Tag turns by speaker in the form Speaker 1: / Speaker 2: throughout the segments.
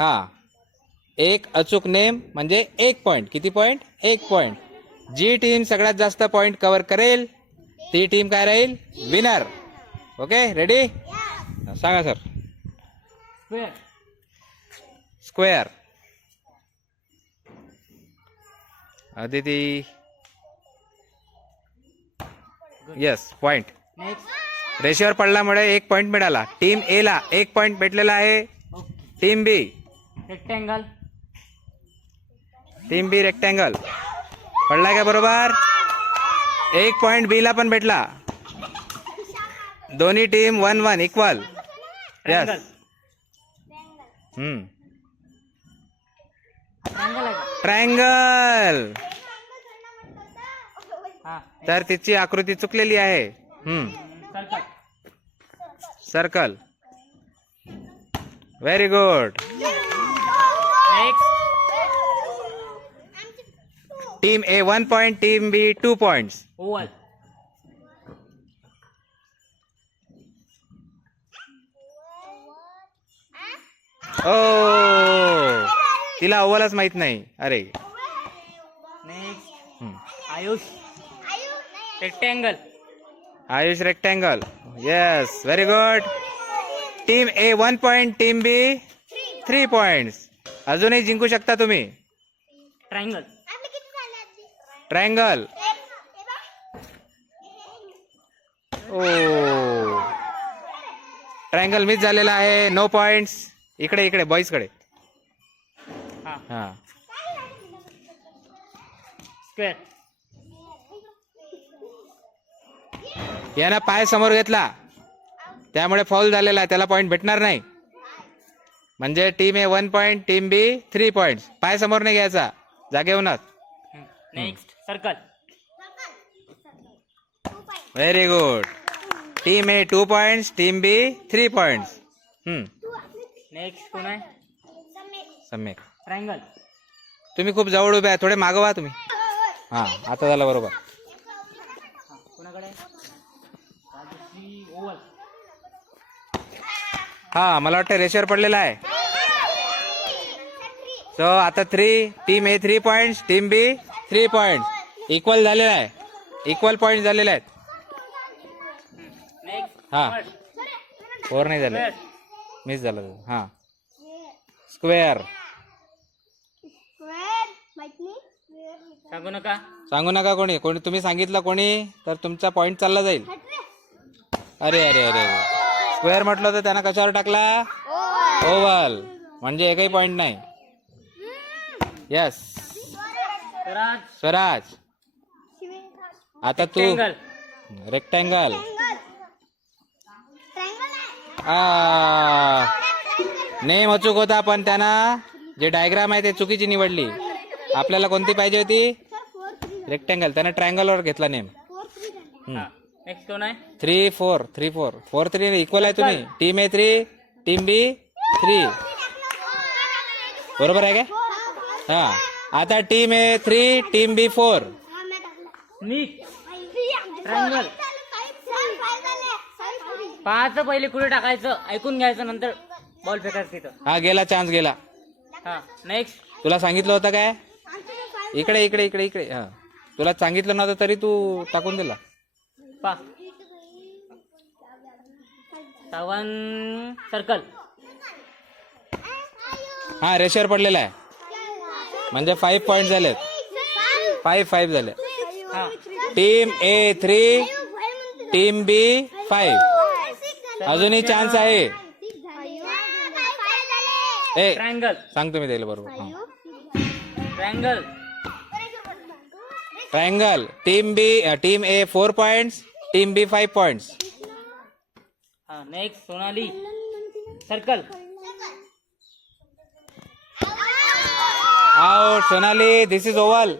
Speaker 1: हा. एक अचूक नेम म्हणजे एक पॉइंट किती पॉइंट एक पॉइंट जी टीम सगळ्यात जास्त पॉइंट कव्हर करेल ती टीम काय राहील? विनर ओके रेडी सांगा sir
Speaker 2: square
Speaker 1: square Aditi. Yes point
Speaker 2: next
Speaker 1: रेषेवर पडल्यामुळे एक पॉइंट मिळाला. टीम ए ला एक पॉइंट भेटलेला आहे. Team B
Speaker 2: rectangle
Speaker 1: team B rectangle पडला का बरोबर? एक पॉइंट बी ला पण भेटला. दोन्ही team one one equal yes triangle तर तिची आकृती चुकलेली आहे. हम्म.
Speaker 2: Circle
Speaker 1: circle very good
Speaker 2: next
Speaker 1: team A one point team B two points
Speaker 2: oval
Speaker 1: ओ तिला ओवलच माहीत नाही. अरे.
Speaker 2: Next. Ayush. Rectangle
Speaker 1: Ayush rectangle yes very good team A one point team B three points अजूनही जिंकू शकता तुम्ही.
Speaker 2: ट्रायंगल
Speaker 1: ट्रायंगल ओ. ट्रायंगल मिस झालेला आहे. नो पॉइंट्स इकडे इकडे बॉईजकडे.
Speaker 2: हा.
Speaker 1: हा.
Speaker 2: स्क्वेअर
Speaker 1: यानं पाय समोर घेतला. त्यामुळे फॉल झालेला आहे. त्याला पॉइंट भेटणार नाही. म्हणजे team A one point team B three point पाय समोर नाही घ्यायचा. जागेहूनच
Speaker 2: next circle
Speaker 1: very good team A two points team B three points
Speaker 2: next कोण आहे?
Speaker 1: सम्यक
Speaker 2: ट्रायंगल
Speaker 1: तुम्ही खूप जवळ उभे आहे. थोडे मागवा तुम्ही. हा आता झालं बरोबर.
Speaker 2: हा कोणाकडे?
Speaker 1: हा मला वाटतं रेषेवर पडलेला आहे. सो आता three team A three points team B three points equal झालेला आहे. इक्वल पॉइंट झालेले आहेत.
Speaker 2: नेक्स्ट
Speaker 1: हा. फोर नाही झाले. मिस झालं हा. स्क्वेअर
Speaker 2: सांगू नका.
Speaker 1: सांगू नका कोणी. कोणी तुम्ही सांगितलं कोणी तर तुमचा पॉइंट चालला जाईल. अरे अरे अरे. स्क्वेअर म्हटलं तर त्यानं कशावर टाकला? ओव्हल म्हणजे एकही पॉइंट नाही. यस
Speaker 2: स्वराज.
Speaker 1: स्वराज. आता तू. रेक्टँगल नेम अचूक होता पण त्यानं जे डायग्राम आहे ते चुकीची निवडली. आपल्याला कोणती पाहिजे होती? रेक्टँगल त्यानं ट्रायंगलवर घेतला नेम.
Speaker 2: नेक्स्ट कोण आहे?
Speaker 1: Three four three four four three equal आहे तुम्ही. Team A three team B three बरोबर आहे का हा. आता team A three team B four
Speaker 2: NEET triangle पाहायचं पहिले कुठे टाकायचं ऐकून घ्यायचं नंतर बॉल फेकायचं तिथं.
Speaker 1: हा गेला चान्स गेला.
Speaker 2: हा नेक्स्ट
Speaker 1: तुला सांगितलं होतं काय? इकडे इकडे इकडे इकडे. हा. तुला सांगितलं नव्हतं तरी तू टाकून दिला.
Speaker 2: पा. सावन सर्कल
Speaker 1: हा रेषेवर पडलेला आहे. म्हणजे फाईव्ह पॉईंट झालेत. फाईव्ह फाईव्ह झाले. Team A three team B five अजूनही चान्स आहे. ए
Speaker 2: ट्रायंगल
Speaker 1: सांग तुम्ही त्याला बरोबर.
Speaker 2: Triangle
Speaker 1: triangle team B team A four points team B five points
Speaker 2: हा next Sonali. Circle
Speaker 1: Sonali this is oval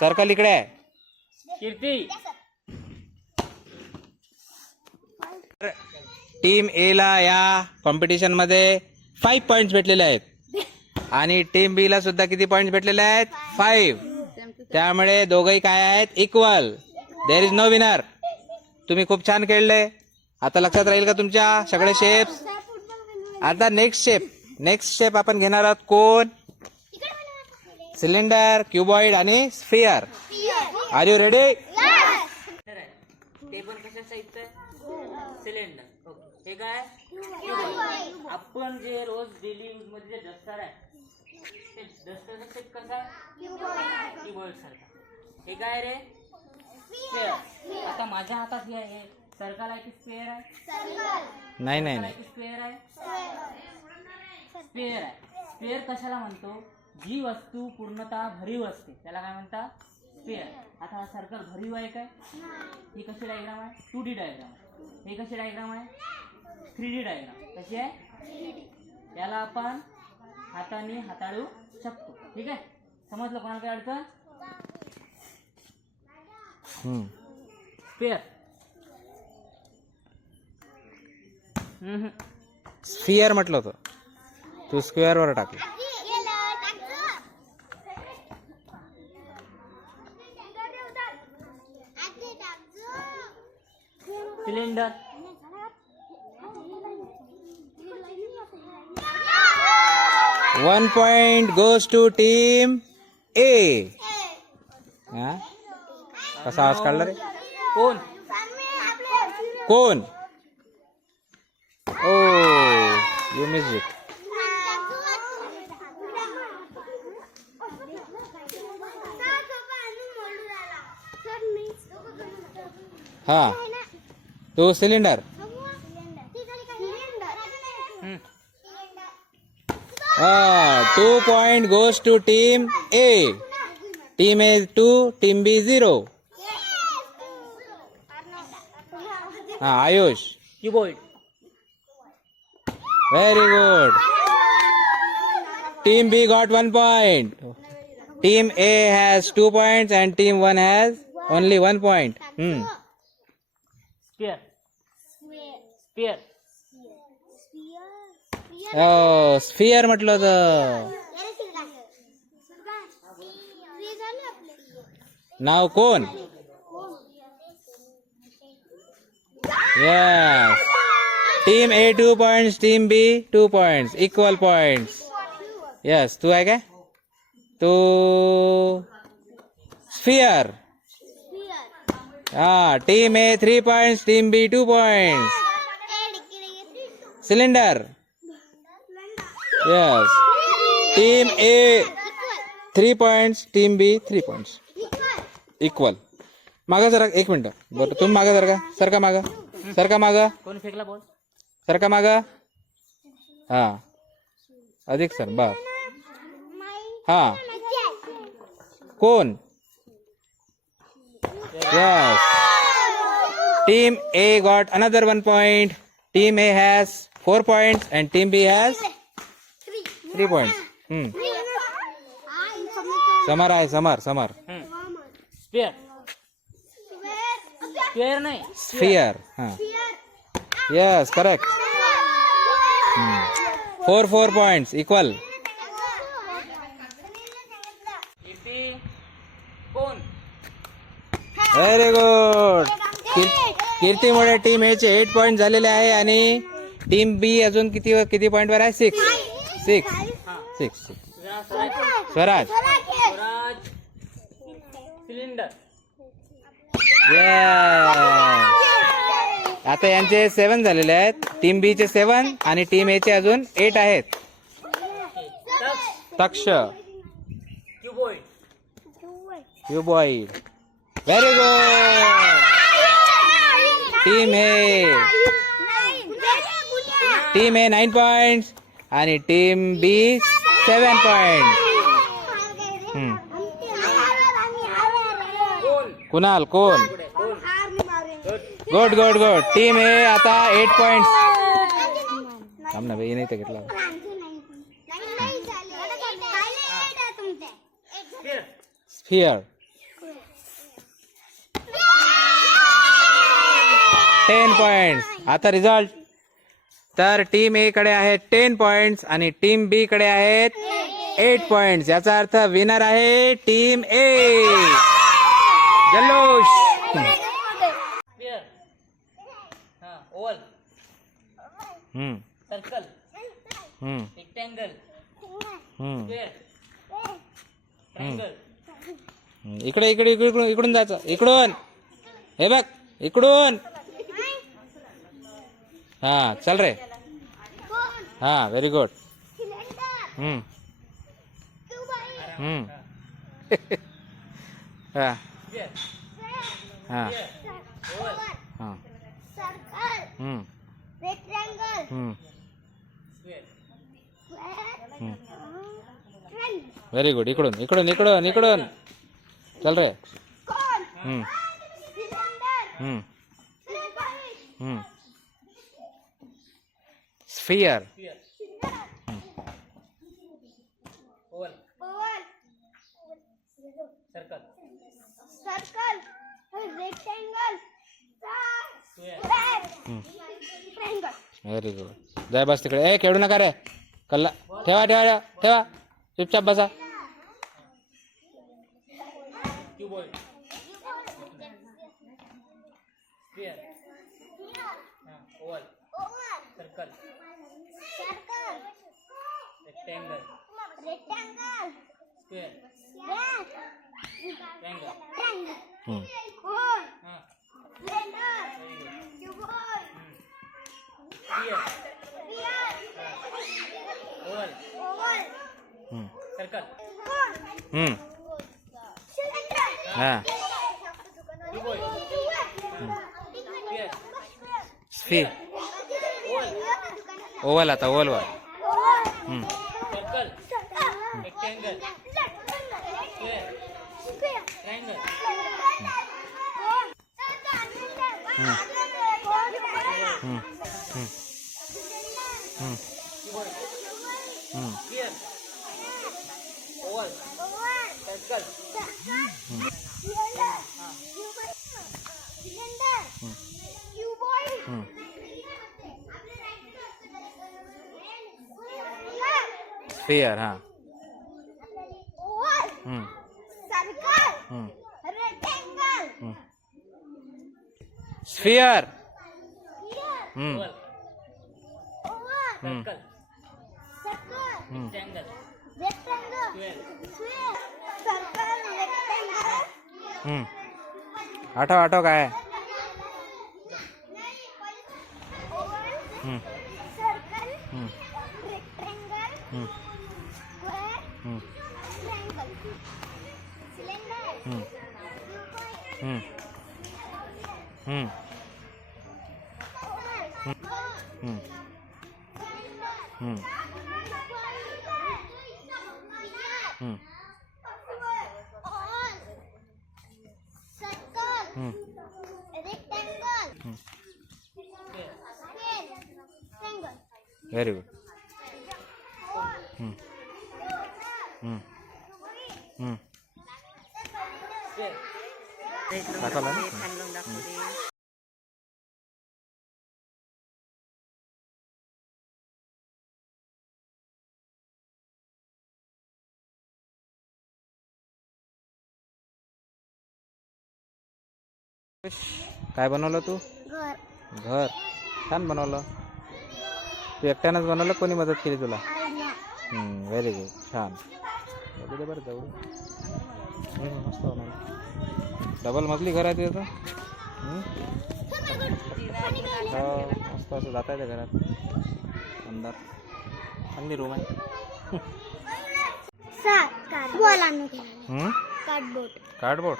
Speaker 1: circle इकडे आहे.
Speaker 2: कीर्ती.
Speaker 1: टीम ए ला या कॉम्पिटिशनमध्ये फाईव्ह पॉइंट्स भेटलेले आहेत. आणि टीम बी ला सुद्धा किती पॉइंट्स भेटलेले आहेत? फाईव्ह त्यामुळे दोघही काय आहेत? Equal there is no winner तुम्ही खूप छान खेळले. आता लक्षात राहील का तुमच्या सगळे शेप्स आता नेक्स्ट शेप नेक्स्ट स्टेप आपण घेणार आहोत कोण? सिलेंडर क्युबॉइड आणि स्फिअर आर यू रेडी.
Speaker 2: ते पण कशा साहित्य आहे? सिलेंडर ओके हे काय? आपण जे रोज डेली यूजमध्ये जे डस्टर आहे ते डस्टरचा शेप कसा कीबोर्ड सारखा. हे काय रे? स्पेअर आता माझ्या हातात हे आहे. सर्कल आहे की स्पेअर आहे?
Speaker 1: नाही नाही
Speaker 2: स्पेअर आहे स्पेअर आहे? स्पेअर कशाला म्हणतो? जी वस्तू पूर्णतः भरीव असते. त्याला काय म्हणतात? स्पेअर आता हा सर्कल भरीव आहे काय? ही कशी डायग्राम आहे? टू डी डायग्राम आहे. ही कशी डायग्राम आहे? थ्री डी डायग्राम कशी आहे? याला आपण हाताने हाताळू शकतो. ठीक आहे? समजलं कोणाला काय अडचण?
Speaker 1: हम्म.
Speaker 2: स्पेअर हम्म.
Speaker 1: स्फिअर म्हटलं होतं. तू स्क्वेअर वर टाकलं. One point goes to team A हा? कसा आवाज काढला रे?
Speaker 2: कोण?
Speaker 1: कोण? ओ यू मिस इट हा. तो cylinder
Speaker 2: Ah,
Speaker 1: two point goes to team A. Team A is two, team B zero. Ah, Ayush.
Speaker 2: You bowled.
Speaker 1: Very good. Team B got one point. Team A has two points and team one has only one point. Hmm.
Speaker 2: Spear.
Speaker 1: Spear. Spear म्हटलं तर नाव कोण? Yes team A two points team B two points equal points yes तू आहे काय? तू spear हा team A three points team B two points cylinder yes team A three points team B three points equal मागा जरा एक minute. बरं तुम्ही मागा जरा का? सरका मागा? सरका मागा?
Speaker 2: कोण फेकला बॉल
Speaker 1: सरका मागा? हा. अधिक सर बर हा. कोण? Yes team A got another one point team A has four points and team B has three hmm summer आहे समर समर
Speaker 2: स्पेअर स्पेअर नाही
Speaker 1: स्फिअर हा yes correct four four points equal very good कीर्तीमुळे team A चे eight point झालेले आहे आणि team बी अजून किती किती पॉइंट वर आहे? Six six six
Speaker 2: Swaraj
Speaker 1: Swaraj
Speaker 2: Swaraj cylinder.
Speaker 1: आता यांचे सेवन झालेले आहेत. टीम बी चे सेवन आणि टीम ए चे अजून एट आहेत. Taksh.
Speaker 2: Cuboid
Speaker 1: you boy very good team A team A nine point आणि टीम बी सेवन पॉइंट
Speaker 2: कोण
Speaker 1: कुणाल कोण? Good good good team A आता एट पॉइंट थांब ना नाही तर घेतला. स्फिअर टेन पॉइंट आता रिझल्ट तर टीम ए कडे आहेत टेन पॉइंट आणि टीम बी कडे आहेत एट पॉइंट याचा अर्थ विनर आहे टीम ए जल्लोष.
Speaker 2: हा
Speaker 1: हम्म,
Speaker 2: सर्कल
Speaker 1: हम्म.
Speaker 2: रेक्टँगल
Speaker 1: हम्म. इकडे इकडे इकडे इकडून इकडून जायचं. इकडून. हे बघ इकडून. हा चल रे हा व्हेरी गुड हा हा हा व्हेरी गुड इकडून इकडून इकडून इकडून चल रे हम्म हम्म हम्म
Speaker 2: square oval
Speaker 3: oval
Speaker 2: circle
Speaker 3: circle rectangle
Speaker 2: square
Speaker 3: triangle
Speaker 1: very good जाय बस तिकडे. ए खेळू नका रे. कल्ला ठेवा ठेवा ठेवा. ठेवा. चुपचाप बसा
Speaker 2: क्यूबॉइड स्क्वेअर हां oval
Speaker 3: oval
Speaker 2: circle
Speaker 3: circle
Speaker 2: rectangle
Speaker 3: rectangle
Speaker 2: square triangle
Speaker 3: triangle
Speaker 1: hmm.
Speaker 3: Cone
Speaker 2: हां
Speaker 3: cylinder
Speaker 2: very good
Speaker 3: cuboid
Speaker 2: square
Speaker 3: sphere
Speaker 2: oval
Speaker 3: oval
Speaker 1: hmm.
Speaker 2: Circle
Speaker 3: cone
Speaker 1: hmm.
Speaker 3: Cylinder
Speaker 1: हा
Speaker 2: क्यूबॉइड स्क्वेअर
Speaker 1: स्फी ओवल आता ओवल वर hmm.
Speaker 2: Circle
Speaker 1: हम्म.
Speaker 2: Square oval circle.
Speaker 1: Sphere हा हम्म. Hmm. हम्म. Sphere हम्म.
Speaker 2: Rectangle square
Speaker 1: हम्म. आठव आठव काय हम्म.
Speaker 3: सर्कल
Speaker 1: हम्म.
Speaker 3: रेक्टँगल
Speaker 1: हम्म.
Speaker 3: হুম
Speaker 1: হুম very good hmm. Hmm.
Speaker 2: Hmm.
Speaker 1: Eh? Hmm. काय बनवलं तू?
Speaker 3: घर.
Speaker 1: घर. छान बनवलं. तू एकट्यानंच बनवलं? कोणी मदत केली तुला? व्हेरी गुड छान. बरं जाऊ. मस्त डबल मजली घर आहे तिथं? हो मस्त असं जाता येते घरात. अंदर चांगली रूम आहे?
Speaker 3: कार्डबोर्ड कार्डबोर्ड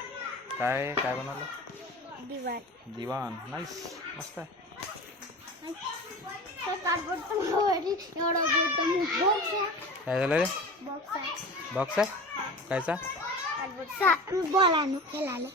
Speaker 1: काय काय बनवलं?
Speaker 3: दिवार
Speaker 1: दिवाण. नाईस मस्त. काय झालं रे?
Speaker 3: बॉक्स आहे?
Speaker 1: कायचा?
Speaker 3: बॉल आणू खेळायला